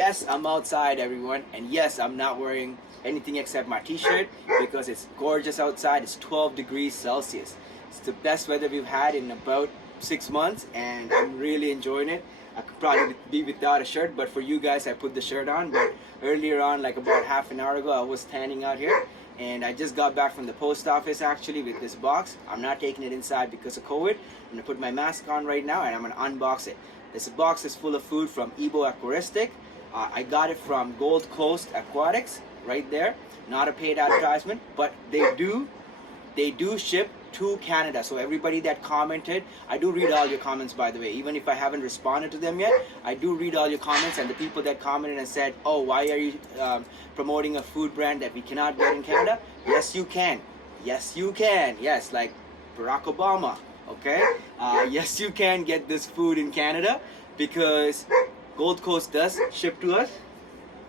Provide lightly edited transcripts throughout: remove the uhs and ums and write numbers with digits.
Yes, I'm outside, everyone, and yes, I'm not wearing anything except my t-shirt because it's gorgeous outside. It's 12 degrees Celsius. It's the best weather we've had in about 6 months, and I'm really enjoying it. I could probably be without a shirt, but for you guys, I put the shirt on. But earlier on, like about half an hour ago, I was standing out here, and I just got back from the post office actually with this box. I'm not taking it inside because of COVID. I'm gonna put my mask on right now, and I'm gonna unbox it. This box is full of food from EBO Aquaristic. I got it from Gold Coast Aquatics, right there. Not a paid advertisement, but they do ship to Canada. So everybody that commented, I do read all your comments, by the way. Even if I haven't responded to them yet, I do read all your comments. And the people that commented and said, oh, why are you promoting a food brand that we cannot get in Canada? Yes, you can. Yes, you can. Yes, like Barack Obama. Okay? Yes, you can get this food in Canada because Gold Coast does ship to us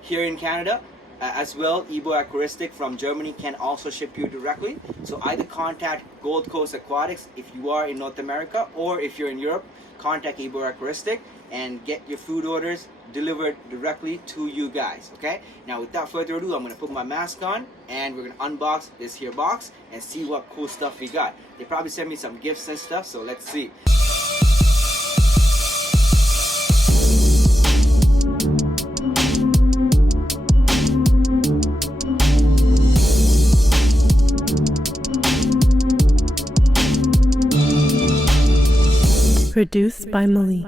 here in Canada. As well, EBO Aquaristic from Germany can also ship you directly. So either contact Gold Coast Aquatics if you are in North America, or if you're in Europe, contact EBO Aquaristic and get your food orders delivered directly to you guys. Okay? Now, without further ado, I'm going to put my mask on and we're going to unbox this here box and see what cool stuff we got. They probably sent me some gifts and stuff, so let's see. Produced by Mali.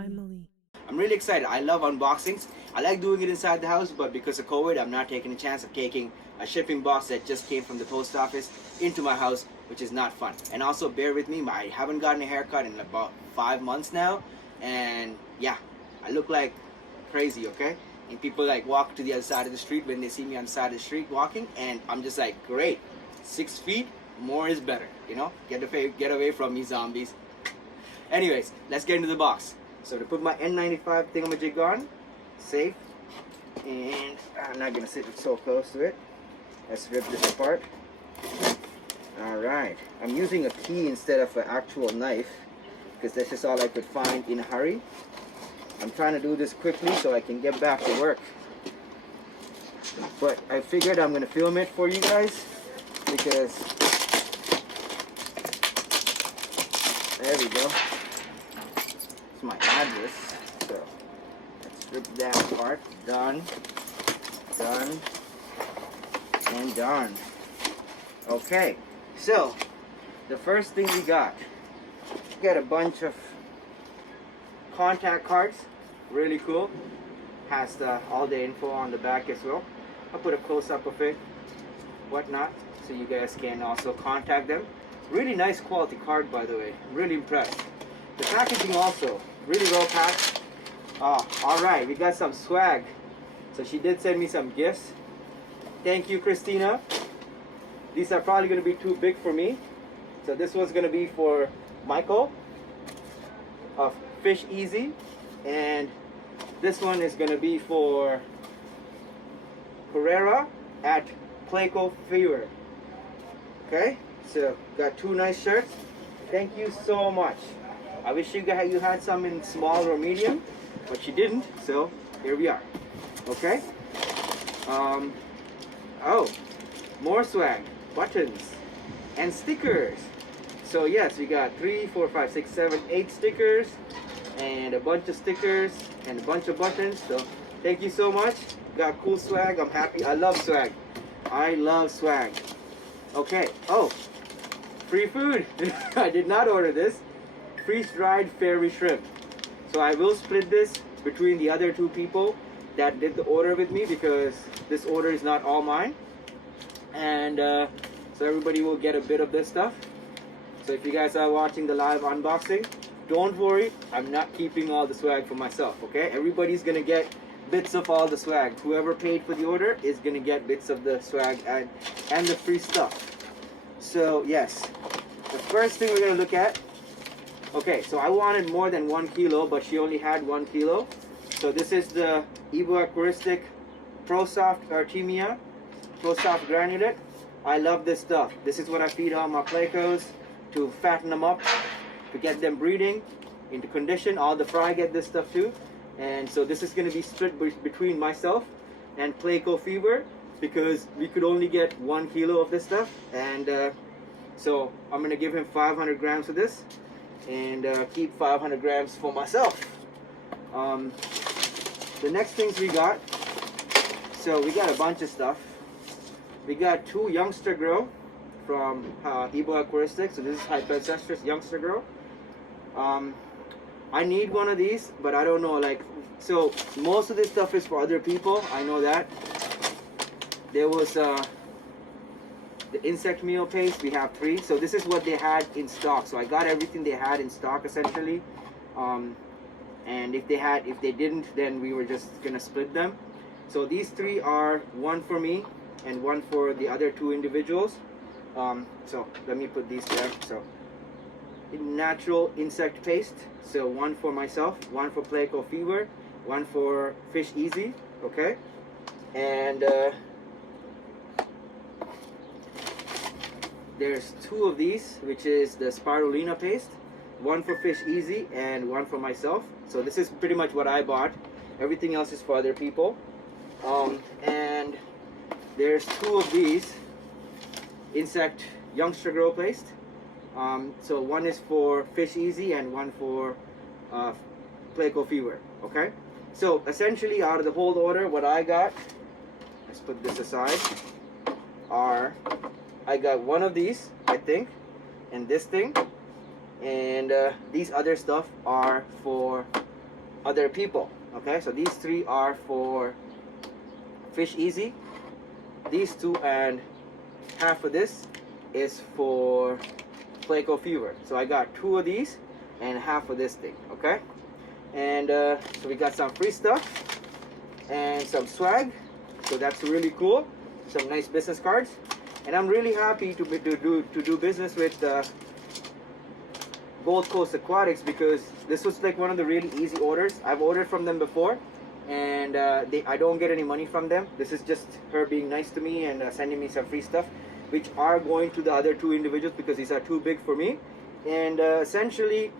I'm really excited. I love unboxings. I like doing it inside the house, but because of COVID, I'm not taking a chance of taking a shipping box that just came from the post office into my house, which is not fun. And also, bear with me, I haven't gotten a haircut in about 5 months now, and yeah, I look like crazy, okay? And people like walk to the other side of the street when they see me on the side of the street walking, and I'm just like, great, 6 feet, more is better, you know? Get away from me, zombies. Anyways, let's get into the box. So to put my N95 thingamajig on, safe, and I'm not gonna sit so close to it. Let's rip this apart. Alright, I'm using a key instead of an actual knife because that's just all I could find in a hurry. I'm trying to do this quickly so I can get back to work. But I figured I'm gonna film it for you guys because there we go. My address, so let's rip that apart. Done, done, and done. Okay, so the first thing we got a bunch of contact cards. Really cool. Has all the info on the back as well. I'll put a close-up of it, whatnot, so you guys can also contact them. Really nice quality card, by the way. Really impressed. The packaging also really well packed. Alright, we got some swag. So she did send me some gifts. Thank you, Christina. These are probably going to be too big for me. So this one's going to be for Michael of Fish Easy. And this one is going to be for Herrera at Placo Fever. Okay, so got 2 nice shirts. Thank you so much. I wish you had some in small or medium, but you didn't, so here we are. Okay? Oh, more swag, buttons, and stickers. So yes, we got 3, 4, 5, 6, 7, 8 stickers, and a bunch of stickers, and a bunch of buttons. So thank you so much. Got cool swag. I'm happy. I love swag. I love swag. Okay. Oh, free food. I did not order this. Freeze-dried fairy shrimp. So I will split this between the other 2 people that did the order with me because this order is not all mine. And so everybody will get a bit of this stuff. So if you guys are watching the live unboxing, don't worry, I'm not keeping all the swag for myself, okay? Everybody's gonna get bits of all the swag. Whoever paid for the order is gonna get bits of the swag and the free stuff. So yes, the first thing we're gonna look at. Okay, so I wanted more than 1 kilo, but she only had 1 kilo. So this is the EBO Aquaristic Pro Soft Artemia, Pro Soft Granulate. I love this stuff. This is what I feed all my plecos to fatten them up, to get them breeding into condition. All the fry get this stuff too. And so this is going to be split between myself and Playco Fever, because we could only get 1 kilo of this stuff. And so I'm going to give him 500 grams of this and keep 500 grams for myself. The next things we got, so we got a bunch of stuff. We got 2 youngster grow from EBO Aquatics. So this is Hypercestrus youngster grow. I need one of these, but I don't know, like, so most of this stuff is for other people, I know that. There was the insect meal paste, we have 3. So this is what they had in stock. So I got everything they had in stock essentially. And if they didn't, then we were just gonna split them. So these 3 are 1 for me and 1 for the other 2 individuals. So let me put these there. So natural insect paste, so 1 for myself, 1 for Playco Fever, 1 for Fish Easy, okay? And there's 2 of these, which is the spirulina paste, 1 for Fish Easy and 1 for myself. So this is pretty much what I bought. Everything else is for other people. And there's 2 of these insect youngster grow paste. So 1 is for Fish Easy and 1 for Playco Fever, okay? So essentially out of the whole order, what I got, let's put this aside, I got 1 of these, I think, and this thing, and these other stuff are for other people, okay? So these 3 are for Fish Easy, these 2 and half of this is for Playco Fever. So I got 2 of these and half of this thing, okay? And so we got some free stuff and some swag, so that's really cool. Some nice business cards, and I'm really happy to do business with Gold Coast Aquatics, because this was like one of the really easy orders. I've ordered from them before, and I don't get any money from them. This is just her being nice to me and sending me some free stuff, which are going to the other 2 individuals because these are too big for me. And essentially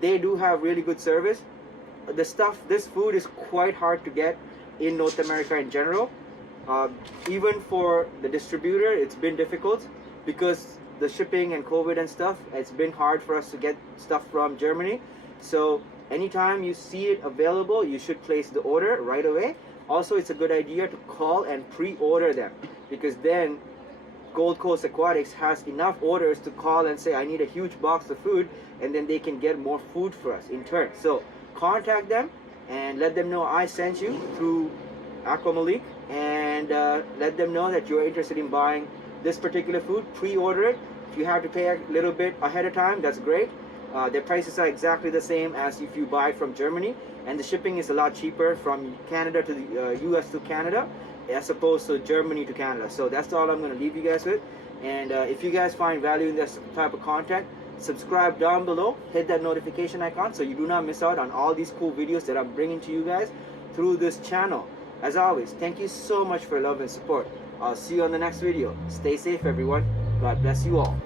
they do have really good service. This food is quite hard to get in North America in general. Even for the distributor, it's been difficult because the shipping and COVID and stuff. It's been hard for us to get stuff from Germany. So anytime you see it available, you should place the order right away. Also, it's a good idea to call and pre-order them, because then Gold Coast Aquatics has enough orders to call and say, I need a huge box of food, and then they can get more food for us in turn. So contact them and let them know I sent you through Aquamalik, and let them know that you're interested in buying this particular food. Pre-order it. If you have to pay a little bit ahead of time, that's great. Their prices are exactly the same as if you buy from Germany, and the shipping is a lot cheaper from Canada to the US to Canada, as opposed to Germany to Canada. So that's all I'm going to leave you guys with. And if you guys find value in this type of content, subscribe down below, hit that notification icon so you do not miss out on all these cool videos that I'm bringing to you guys through this channel. As always, thank you so much for love and support. I'll see you on the next video. Stay safe, everyone. God bless you all.